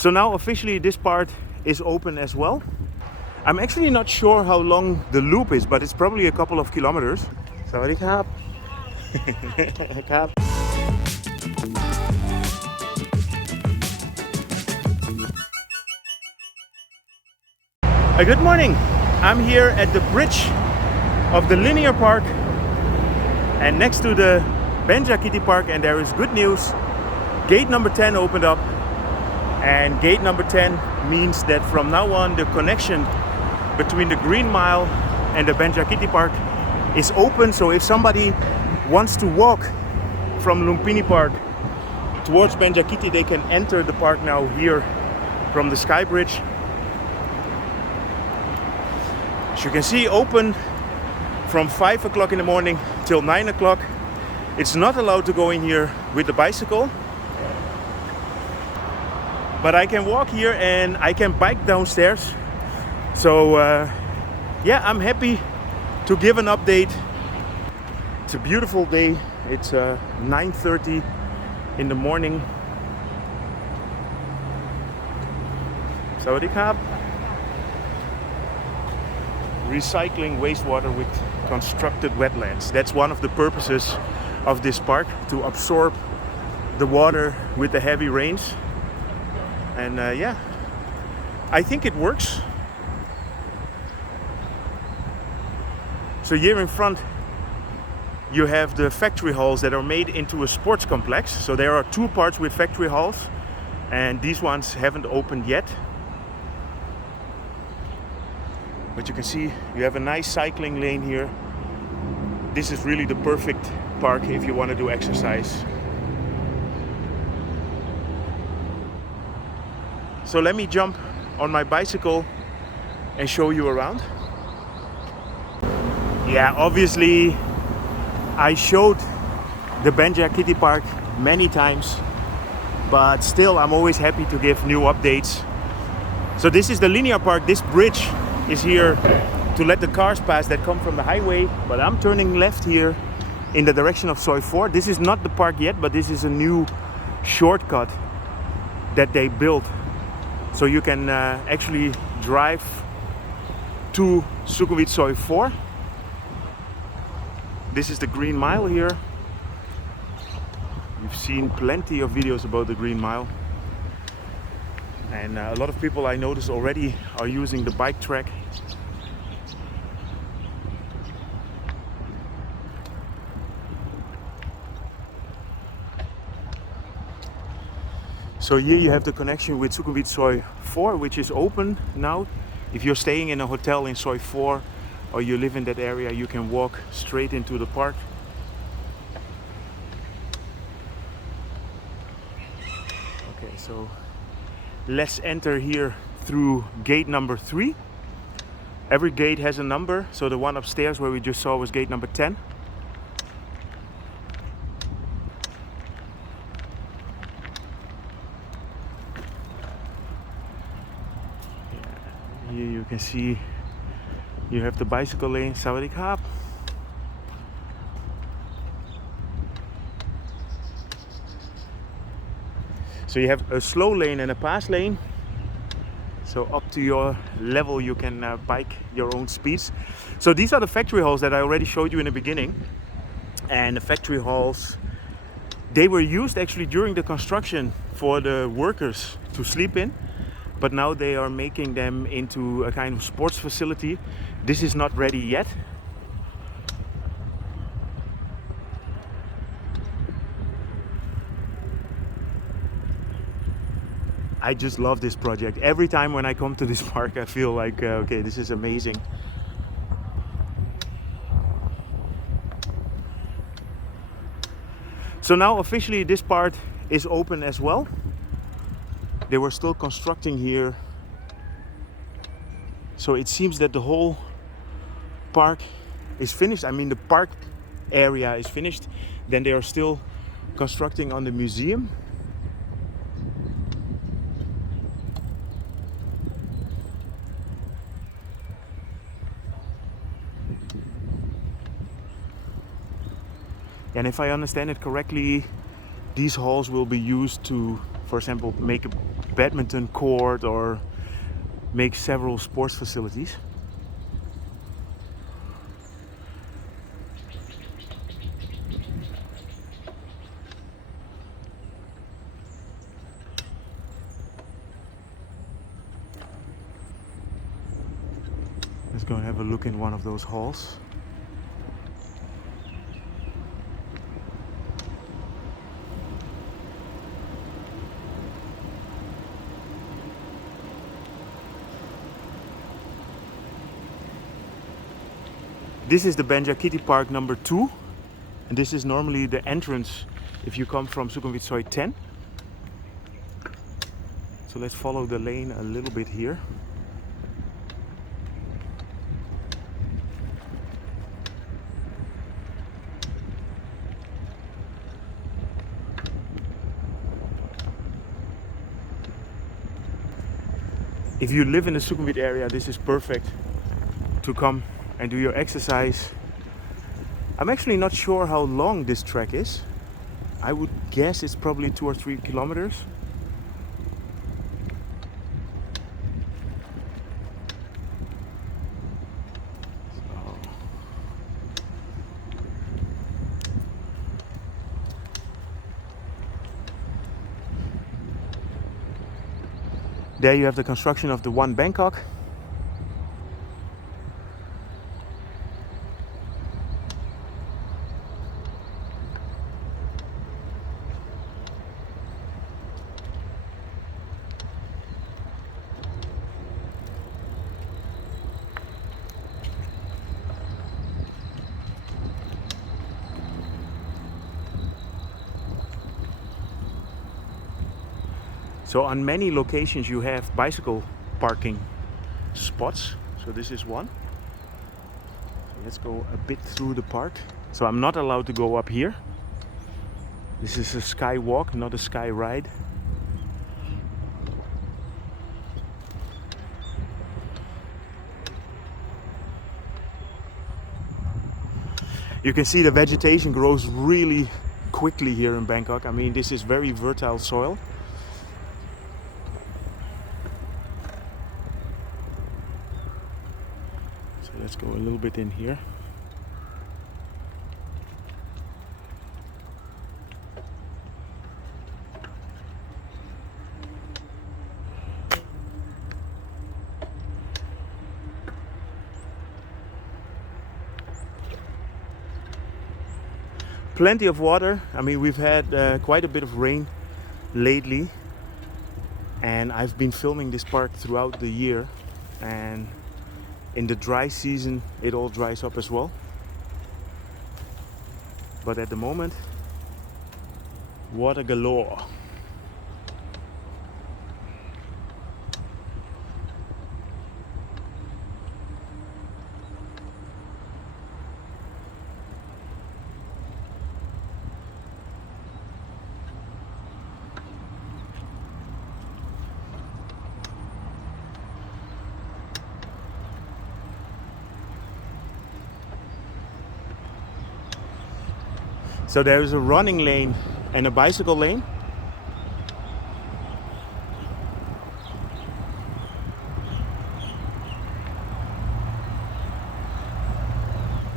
So now officially this part is open as well. I'm actually not sure how long the loop is, but it's probably a couple of kilometers. Sawadee krap. Krap. Good morning. I'm here at the bridge of the linear park and next to the Benjakitti park, and there is good news. Gate number 10 opened up, and gate number 10 means that from now on the connection between the Green Mile and the Benjakitti park is open. So if somebody wants to walk from Lumpini Park towards Benjakitti, they can enter the park now here from the Sky Bridge. As you can see, open from 5 o'clock in the morning till 9 o'clock. It's not allowed to go in here with the bicycle, but I can walk here and I can bike downstairs. So yeah, I'm happy to give an update. It's a beautiful day. It's 9:30 in the morning. Sawadee krap. Recycling wastewater with constructed wetlands. That's one of the purposes of this park, to absorb the water with the heavy rains. And yeah, I think it works. So here in front you have the factory halls that are made into a sports complex. So there are two parts with factory halls, and these ones haven't opened yet. But you can see you have a nice cycling lane here. This is really the perfect park if you want to do exercise. So let me jump on my bicycle and show you around. Yeah, obviously I showed the Benjakitti park many times, but still I'm always happy to give new updates. So this is the linear park. This bridge is here to let the cars pass that come from the highway, but I'm turning left here in the direction of Soi 4. This is not the park yet, but this is a new shortcut that they built, so you can actually drive to Sukhumvit Soi 4. This is the Green Mile here. You've seen plenty of videos about the Green Mile, and a lot of people I notice already are using the bike track. So here you have the connection with Sukhumvit Soi 4, which is open now. If you're staying in a hotel in Soi 4 or you live in that area, you can walk straight into the park. Okay, so let's enter here through gate number 3. Every gate has a number, so the one upstairs where we just saw was gate number 10. Here you can see you have the bicycle lane. Sawadee krap. So you have a slow lane and a fast lane. So up to your level you can bike your own speeds. So these are the factory halls that I already showed you in the beginning. And the factory halls, they were used actually during the construction for the workers to sleep in. But now they are making them into a kind of sports facility. This is not ready yet. I just love this project. Every time when I come to this park, I feel like, okay, this is amazing. So now officially this part is open as well. They were still constructing here. So it seems that the whole park is finished. I mean, the park area is finished. Then they are still constructing on the museum. And if I understand it correctly, these halls will be used to, for example, make a badminton court or make several sports facilities. Let's go and have a look in one of those halls. This is the Benjakitti Park number 2, and this is normally the entrance if you come from Sukhumvit Soi 10. So let's follow the lane a little bit here. If you live in the Sukhumvit area, this is perfect to come and do your exercise. I'm actually not sure how long this trek is. I would guess it's probably 2 or 3 kilometers. There you have the construction of the One Bangkok. So on many locations you have bicycle parking spots. So this is one. Let's go a bit through the park. So I'm not allowed to go up here. This is a sky walk, not a sky ride. You can see the vegetation grows really quickly here in Bangkok. I mean, this is very fertile soil. Let's go a little bit in here. Plenty of water. I mean, we've had quite a bit of rain lately, and I've been filming this park throughout the year, and in the dry season it all dries up as well. But at the moment, water galore. So there is a running lane and a bicycle lane.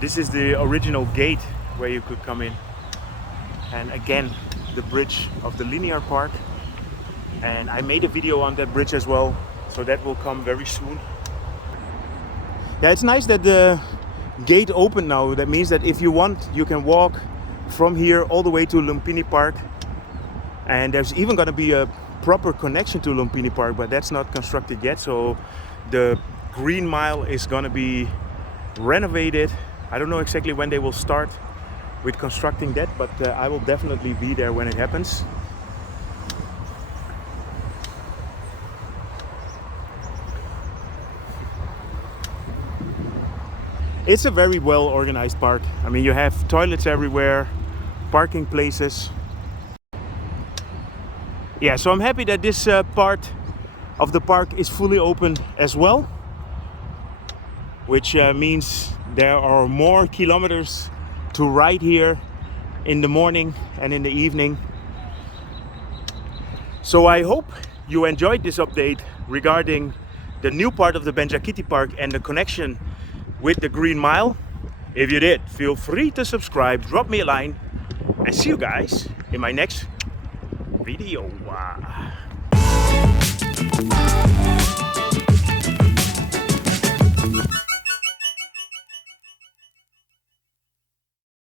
This is the original gate where you could come in. And again, the bridge of the linear park. And I made a video on that bridge as well, so that will come very soon. Yeah, it's nice that the gate opened now. That means that if you want, you can walk from here all the way to Lumpini Park, and there's even going to be a proper connection to Lumpini Park, but that's not constructed yet. So the Green Mile is going to be renovated. I don't know exactly when they will start with constructing that, but I will definitely be there when it happens. It's a very well organized park. I mean, you have toilets everywhere, parking places. Yeah, so I'm happy that this part of the park is fully open as well, which means there are more kilometers to ride here in the morning and in the evening. So I hope you enjoyed this update regarding the new part of the Benjakitti Park and the connection with the Green Mile. If you did, feel free to subscribe, drop me a line, and see you guys in my next video.